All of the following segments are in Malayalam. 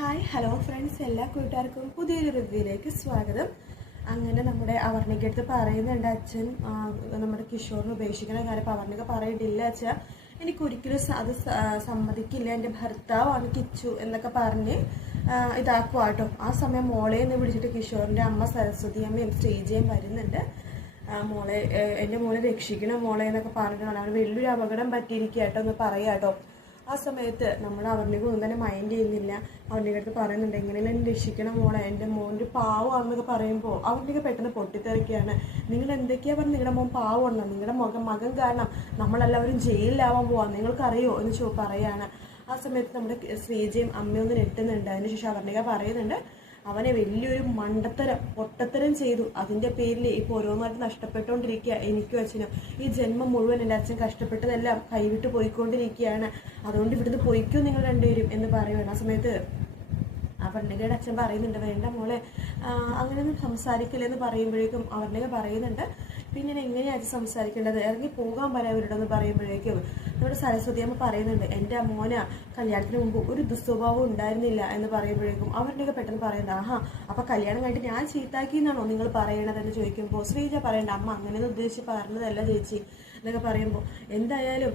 ഹായ് ഹലോ ഫ്രണ്ട്സ്, എല്ലാ കൂട്ടുകാർക്കും പുതിയൊരു റിവ്യൂയിലേക്ക് സ്വാഗതം. അങ്ങനെ നമ്മുടെ അവർണിക്കടുത്ത് പറയുന്നുണ്ട് അച്ഛൻ നമ്മുടെ കിഷോറിനെ ഉപേക്ഷിക്കുന്ന കാര്യം. അപ്പോൾ അവർണിക പറയണ്ടില്ല അച്ഛാ, എനിക്കൊരിക്കലും അത് സമ്മതിക്കില്ല, എൻ്റെ ഭർത്താവാണ് കിച്ചു എന്നൊക്കെ പറഞ്ഞ് ഇതാക്കുക കേട്ടോ. ആ സമയം മോളെ എന്ന് വിളിച്ചിട്ട് കിഷോറിൻ്റെ അമ്മ സരസ്വതി അമ്മയും ശ്രീജയും വരുന്നുണ്ട്. മോളെ, എൻ്റെ മോളെ രക്ഷിക്കണം മോളെ എന്നൊക്കെ പറഞ്ഞിട്ടാണ്. അവന് വലിയൊരു അപകടം പറ്റിയിരിക്കുക കേട്ടോ എന്ന് പറയാം കേട്ടോ. ആ സമയത്ത് നമ്മൾ അവർണിക ഒന്നും തന്നെ മൈൻഡ് ചെയ്യുന്നില്ല. അവരുടെ അടുത്ത് പറയുന്നുണ്ട് എങ്ങനെയെങ്കിലും എന്നെ രക്ഷിക്കണം മോളെ, എൻ്റെ മോൻ്റെ പാവമാണെന്നൊക്കെ പറയുമ്പോൾ അവരുടെ പെട്ടെന്ന് പൊട്ടിത്തെറിക്കുകയാണ്. നിങ്ങൾ എന്തൊക്കെയാ പറഞ്ഞത്, നിങ്ങളുടെ മോൻ പാവമാണോ, നിങ്ങളുടെ മകൻ കാരണം നമ്മളെല്ലാവരും ജയിലിലാവാൻ പോവാം, നിങ്ങൾക്കറിയോ എന്ന് പറയാണ്. ആ സമയത്ത് നമ്മുടെ ശ്രീജയും അമ്മയൊന്നും നെട്ടുന്നുണ്ട്. അതിനുശേഷം അവർണിക പറയുന്നുണ്ട് അവനെ വലിയൊരു പൊട്ടത്തരം ചെയ്തു. അതിൻ്റെ പേരിൽ ഇപ്പോൾ ഓരോന്നായിട്ട് നഷ്ടപ്പെട്ടുകൊണ്ടിരിക്കുക എനിക്കും അച്ഛനും. ഈ ജന്മം മുഴുവൻ എൻ്റെ അച്ഛൻ കഷ്ടപ്പെട്ടതെല്ലാം കൈവിട്ട് പോയിക്കൊണ്ടിരിക്കുകയാണ്. അതുകൊണ്ട് ഇവിടുന്ന് പോയിക്കോ നിങ്ങൾ രണ്ടുപേരും എന്ന് പറയുകയാണ്. ആ സമയത്ത് അവർണികയുടെ അച്ഛൻ പറയുന്നുണ്ട് വേണ്ട മോളെ, അങ്ങനെയൊന്നും സംസാരിക്കില്ലെന്ന് പറയുമ്പോഴേക്കും അവർണിക പറയുന്നുണ്ട് പിന്നെ എങ്ങനെയാണ് സംസാരിക്കേണ്ടത്, ഇറങ്ങി പോകാൻ പലവരുടെന്ന് പറയുമ്പോഴേക്കും നമ്മുടെ സരസ്വതി അമ്മ പറയുന്നുണ്ട് എൻ്റെ മോന കല്യാണത്തിന് മുമ്പ് ഒരു ദുസ്വഭാവം ഉണ്ടായിരുന്നില്ല എന്ന് പറയുമ്പോഴേക്കും അവരുടെയൊക്കെ പെട്ടെന്ന് പറയുന്നത് ആഹാ അപ്പോൾ കല്യാണം കഴിഞ്ഞിട്ട് ഞാൻ ചീത്താക്കി എന്നാണോ നിങ്ങൾ പറയണതെന്ന് ചോദിക്കുമ്പോൾ ശ്രീജ പറയണ്ട അമ്മ അങ്ങനെയൊന്നും ഉദ്ദേശിച്ച് പറഞ്ഞതല്ല ചേച്ചി എന്നൊക്കെ പറയുമ്പോൾ എന്തായാലും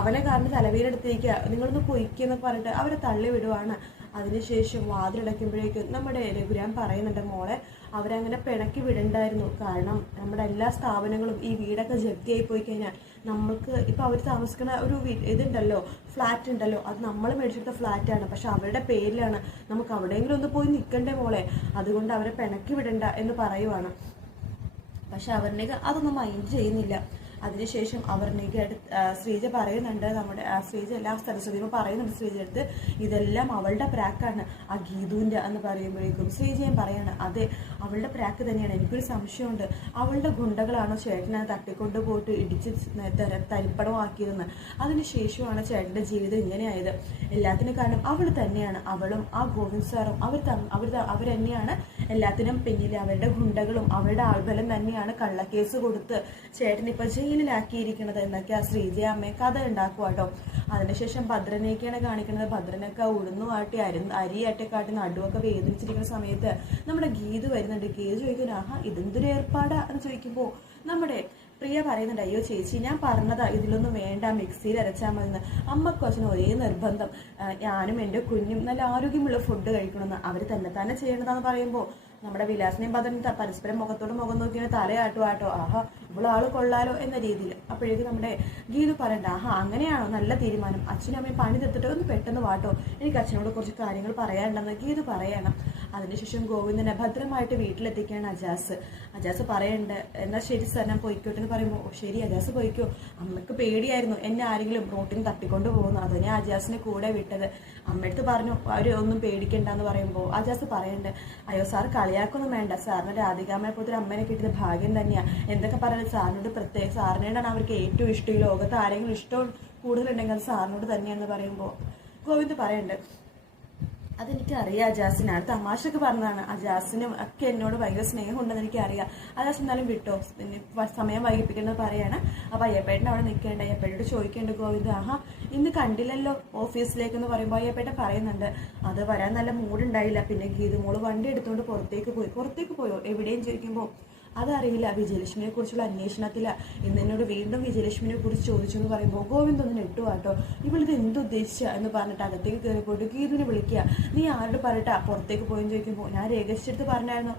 അവനെ കാരണം തലവേലെടുത്തിരിക്കുക, നിങ്ങളൊന്ന് പൊയ്ക്കെന്നൊക്കെ പറഞ്ഞിട്ട് അവരെ തള്ളി വിടുവാണ്. അതിനുശേഷം വാതിലടയ്ക്കുമ്പോഴേക്കും നമ്മുടെ രഘുരാൻ പറയുന്നുണ്ട് മോളെ അവരങ്ങനെ പിണക്കി വിടണ്ടായിരുന്നു, കാരണം നമ്മുടെ എല്ലാ സ്ഥാപനങ്ങളും ഈ വീടൊക്കെ ജപ്തിയായി പോയി കഴിഞ്ഞാൽ നമ്മൾക്ക് ഇപ്പോൾ അവർ താമസിക്കുന്ന ഒരു ഇതുണ്ടല്ലോ, ഫ്ലാറ്റ് ഉണ്ടല്ലോ, അത് നമ്മൾ മേടിച്ചെടുത്ത ഫ്ലാറ്റാണ്, പക്ഷെ അവരുടെ പേരിലാണ്, നമുക്ക് അവിടെയെങ്കിലും ഒന്ന് പോയി നിൽക്കണ്ടേ മോളെ, അതുകൊണ്ട് അവരെ പിണക്കി വിടണ്ട എന്ന് പറയുവാണ്. പക്ഷെ അവരുടെ അതൊന്നും മൈൻഡ് ചെയ്യുന്നില്ല. അതിനുശേഷം അവർണിക ശ്രീജ പറയുന്നുണ്ട്, നമ്മുടെ ശ്രീജ എല്ലാ സരസ്വതിയും പറയുന്നുണ്ട് ശ്രീജ അടുത്ത് ഇതെല്ലാം അവളുടെ പ്രാക്കാണ് ആ ഗീതുവിൻ്റെ എന്ന് പറയുമ്പോഴേക്കും ശ്രീജയും പറയാണ് അതെ അവളുടെ പ്രാക്ക് തന്നെയാണ്, എനിക്കൊരു സംശയമുണ്ട് അവളുടെ ഗുണ്ടകളാണോ ചേട്ടനെ തട്ടിക്കൊണ്ട് പോയിട്ട് ഇടിച്ച് തരിപ്പണമാക്കിയതെന്ന്. അതിനുശേഷമാണ് ചേട്ടൻ്റെ ജീവിതം ഇങ്ങനെയായത്. എല്ലാത്തിനും കാരണം അവൾ തന്നെയാണ്, അവളും ആ ഗോവിന്ദ് സാറും അവർ തന്നെയാണ് എല്ലാത്തിനും പിന്നിൽ, അവരുടെ ഗുണ്ടകളും അവരുടെ ആൾബലം തന്നെയാണ് കള്ളക്കേസ് കൊടുത്ത് ചേട്ടനിപ്പോൾ ജയിലിലാക്കിയിരിക്കുന്നത് എന്നൊക്കെ ആ ശ്രീജയ അമ്മയെ കഥ ഉണ്ടാക്കുക കേട്ടോ. അതിനുശേഷം ഭദ്രനെയൊക്കെയാണ് കാണിക്കുന്നത്. ഭദ്രനൊക്കെ ഉഴുന്നുമാട്ടി അരിയാട്ടി കാട്ടി നടുവൊക്കെ വേദനിച്ചിരിക്കുന്ന സമയത്ത് നമ്മുടെ ഗീതു വരുന്നുണ്ട്. ഗീതു ചോദിക്കുന്നു ആഹാ ഇതെന്തൊരു ഏർപ്പാടാ എന്ന് ചോദിക്കുമ്പോൾ നമ്മുടെ പ്രിയ പറയുന്നുണ്ട് അയ്യോ ചേച്ചി ഞാൻ പറഞ്ഞതാ ഇതിലൊന്നും വേണ്ട, മിക്സിയിൽ അരച്ചാൽ മതി. അമ്മക്കും അച്ഛനും ഒരേ നിർബന്ധം ഞാനും എൻ്റെ കുഞ്ഞും നല്ല ആരോഗ്യമുള്ള ഫുഡ് കഴിക്കണമെന്ന്, അവർ തന്നെ ചെയ്യണതാന്ന് പറയുമ്പോൾ നമ്മുടെ വിലാസിനെയും പതിനെ പരസ്പരം മുഖത്തോട് മുഖം നോക്കിയാണ് തലയാട്ടോ ആഹാ ഇവളാള് കൊള്ളാലോ എന്ന രീതിയിൽ. അപ്പോഴേക്കും നമ്മുടെ ഗീതു പറയണ്ട ആഹാ അങ്ങനെയാണോ, നല്ല തീരുമാനം, അച്ഛനും അമ്മയും പണി തെത്തിട്ട് ഒന്ന് പെട്ടെന്ന് വാട്ടോ, എനിക്ക് അച്ഛനോട് കുറച്ച് കാര്യങ്ങൾ പറയാനുണ്ടെന്ന് ഗീതു പറയണം. അതിനുശേഷം ഗോവിന്ദനെ ഭദ്രമായിട്ട് വീട്ടിലെത്തിക്കുകയാണ് അജാസ് പറയണ്ട് എന്നാൽ ശരി സാർ ഞാൻ പോയിക്കോട്ടെ എന്ന് പറയുമ്പോൾ ശരി അജാസ് പോയിക്കോ, അമ്മയ്ക്ക് പേടിയായിരുന്നു എന്നെ ആരെങ്കിലും റോട്ടിന് തട്ടിക്കൊണ്ട് പോകുന്നു, അതിനെ അജാസിനെ കൂടെ വിട്ടത്, അമ്മയടുത്ത് പറഞ്ഞു അവർ ഒന്നും പേടിക്കണ്ടെന്ന് പറയുമ്പോൾ അജാസ് പറയണ്ട് അയ്യോ സാർ കളിയാക്കൊന്നും വേണ്ട, സാറിന് രാധികാമ്മയെ പോലത്തെ അമ്മേനെ കിട്ടിയത് ഭാഗ്യം തന്നെയാണ്, എന്തൊക്കെ പറയുന്നത് സാറിനോട് പ്രത്യേകം സാറിനോടാണ് അവർക്ക് ഏറ്റവും ഇഷ്ടം, ഈ ലോകത്ത് ആരെങ്കിലും ഇഷ്ടം കൂടുതലുണ്ടെങ്കിൽ അത് സാറിനോട് തന്നെയാണെന്ന് പറയുമ്പോൾ ഗോവിന്ദ് പറയണ്ട് അതെനിക്കറിയാം അജാസിനാണ്, തമാശക്ക് പറഞ്ഞതാണ്, അജാസിനും ഒക്കെ എന്നോട് ഭയങ്കര സ്നേഹമുണ്ടെന്ന് എനിക്കറിയാം, അജാസ് എന്നാലും വിട്ടോ സമയം വൈകിപ്പിക്കുന്നത് പറയാണ്. അപ്പോൾ അയ്യപ്പേട്ടൻ അവിടെ നിൽക്കേണ്ട, അയ്യപ്പേട്ടോട് ചോദിക്കേണ്ട ഗോവിന്ദ് ആഹാ ഇന്ന് കണ്ടില്ലല്ലോ ഓഫീസിലേക്കെന്ന് പറയുമ്പോൾ അയ്യപ്പേട്ടൻ പറയുന്നുണ്ട് അത് വരാൻ നല്ല മൂടുണ്ടായില്ല, പിന്നെ ഗീതുമോള് വണ്ടി എടുത്തുകൊണ്ട് പുറത്തേക്ക് പോയോ എവിടെയും ചോദിക്കുമ്പോൾ അതറിയില്ല, വിജയലക്ഷ്മിയെ കുറിച്ചുള്ള അന്വേഷണത്തില ഇന്നെന്നോട് വീണ്ടും വിജയലക്ഷ്മിനെ കുറിച്ച് ചോദിച്ചു എന്ന് പറയുമ്പോൾ ഗോവിന്ദ് ഒന്ന് നെട്ടുവാട്ടോ, ഇവളിത് എന്തുദ്ദേശിച്ച എന്ന് പറഞ്ഞിട്ട് അകത്തേക്ക് കയറി പോയിട്ട് ഗീതുവിനെ വിളിക്കുക, നീ ആരോട് പറയട്ടാ പുറത്തേക്ക് പോയെന്ന് ചോദിക്കുമ്പോൾ ഞാൻ രഹസ്യമെടുത്ത് പറഞ്ഞായിരുന്നു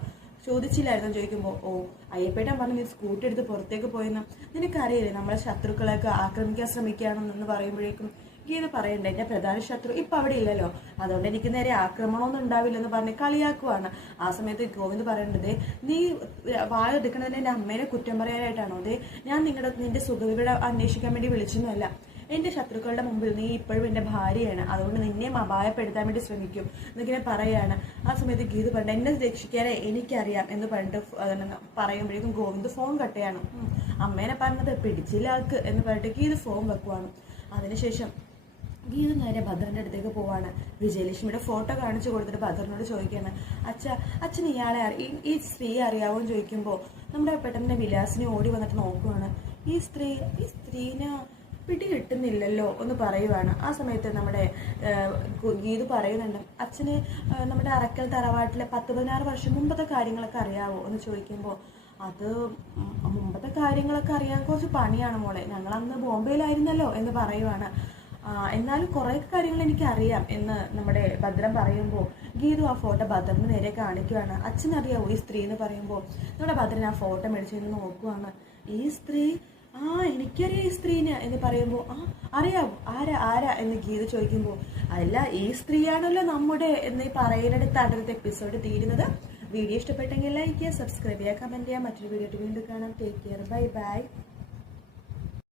ചോദിച്ചില്ലായിരുന്നു ചോദിക്കുമ്പോൾ ഓ അയ്യപ്പേട്ടൻ പറഞ്ഞു നീ സ്കൂട്ടി എടുത്ത് പുറത്തേക്ക് പോയെന്ന്, നിനക്കറിയില്ലേ നമ്മളെ ശത്രുക്കളെയൊക്കെ ആക്രമിക്കാൻ ശ്രമിക്കുകയാണെന്ന് പറയുമ്പോഴേക്കും ഗീത പറയണ്ടേ എൻ്റെ പ്രധാന ശത്രു ഇപ്പം അവിടെ ഇല്ലല്ലോ, അതുകൊണ്ട് എനിക്ക് നേരെ ആക്രമണമൊന്നും ഉണ്ടാവില്ലെന്ന് പറഞ്ഞ് കളിയാക്കുവാണ്. ആ സമയത്ത് ഗോവിന്ദ് പറയേണ്ടത് നീ വാഴെടുക്കണതിന് എൻ്റെ അമ്മേനെ കുറ്റം പറയാനായിട്ടാണോ, അതെ ഞാൻ നിന്റെ സുഖവിവരം അന്വേഷിക്കാൻ വേണ്ടി വിളിച്ചൊന്നുമല്ല, എൻ്റെ ശത്രുക്കളുടെ മുമ്പിൽ നീ ഇപ്പോഴും എൻ്റെ ഭാര്യയാണ്, അതുകൊണ്ട് നിന്നെയും അപായപ്പെടുത്താൻ വേണ്ടി ശ്രമിക്കും എന്നിങ്ങനെ പറയാണ്. ആ സമയത്ത് ഗീത് പറഞ്ഞ എന്നെ രക്ഷിക്കാനേ എനിക്കറിയാം എന്ന് പറഞ്ഞിട്ട് പറയുമ്പോഴേക്കും ഗോവിന്ദ് ഫോൺ കട്ടയാണ്. അമ്മേനെ പറഞ്ഞത് പിടിച്ചില്ല ആൾക്ക് എന്ന് പറഞ്ഞിട്ട് ഗീത് ഫോൺ വെക്കുവാണ്. അതിനുശേഷം ഗീത നേരെ ഭദ്രൻ്റെ അടുത്തേക്ക് പോവാണ്. വിജയലക്ഷ്മിയുടെ ഫോട്ടോ കാണിച്ചു കൊടുത്തിട്ട് ഭദ്രനോട് ചോദിക്കുകയാണ് അച്ഛൻ ഇയാളെ ഈ സ്ത്രീ അറിയാവോ എന്ന് ചോദിക്കുമ്പോൾ നമ്മുടെ പെട്ടെന്ന് വിലാസിനെ ഓടി വന്നിട്ട് നോക്കുവാണ്. ഈ സ്ത്രീനെ പിടി കിട്ടുന്നില്ലല്ലോ എന്ന് പറയുവാണ്. ആ സമയത്ത് നമ്മുടെ ഗീതു പറയുന്നുണ്ട്, അച്ഛന് നമ്മുടെ അറക്കൽ തറവാട്ടിലെ 10-16 വർഷം മുമ്പത്തെ കാര്യങ്ങളൊക്കെ അറിയാവോ എന്ന് ചോദിക്കുമ്പോൾ, അത് മുമ്പത്തെ കാര്യങ്ങളൊക്കെ അറിയാൻ കുറച്ച് പണിയാണ് മോളെ, ഞങ്ങൾ അന്ന് ബോംബെയിലായിരുന്നല്ലോ എന്ന് പറയുവാണ്. എന്നാലും കുറേ കാര്യങ്ങൾ എനിക്കറിയാം എന്ന് നമ്മുടെ ഭദ്രൻ പറയുമ്പോൾ ഗീതു ആ ഫോട്ടോ ഭദ്രന് നേരെ കാണിക്കുവാണ്. അച്ഛനറിയാവോ ഈ സ്ത്രീ എന്ന് പറയുമ്പോൾ നമ്മുടെ ഭദ്രൻ ആ ഫോട്ടോ മേടിച്ച് നോക്കുവാണ്. ഈ സ്ത്രീ, എനിക്കറിയാം ഈ സ്ത്രീനെ എന്ന് പറയുമ്പോൾ, അറിയാവോ, ആരാ എന്ന് ഗീത ചോദിക്കുമ്പോൾ, അല്ല ഈ സ്ത്രീയാണല്ലോ നമ്മുടെ എന്ന് പറയുന്നിടത്ത് അടുത്ത എപ്പിസോഡ് തീരുന്നത്. വീഡിയോ ഇഷ്ടപ്പെട്ടെങ്കിൽ ലൈക്ക് ചെയ്യുക, സബ്സ്ക്രൈബ് ചെയ്യുക, കമൻറ്റ് ചെയ്യുക. മറ്റൊരു വീഡിയോ വീണ്ടും കാണാം. Take care, bye bye.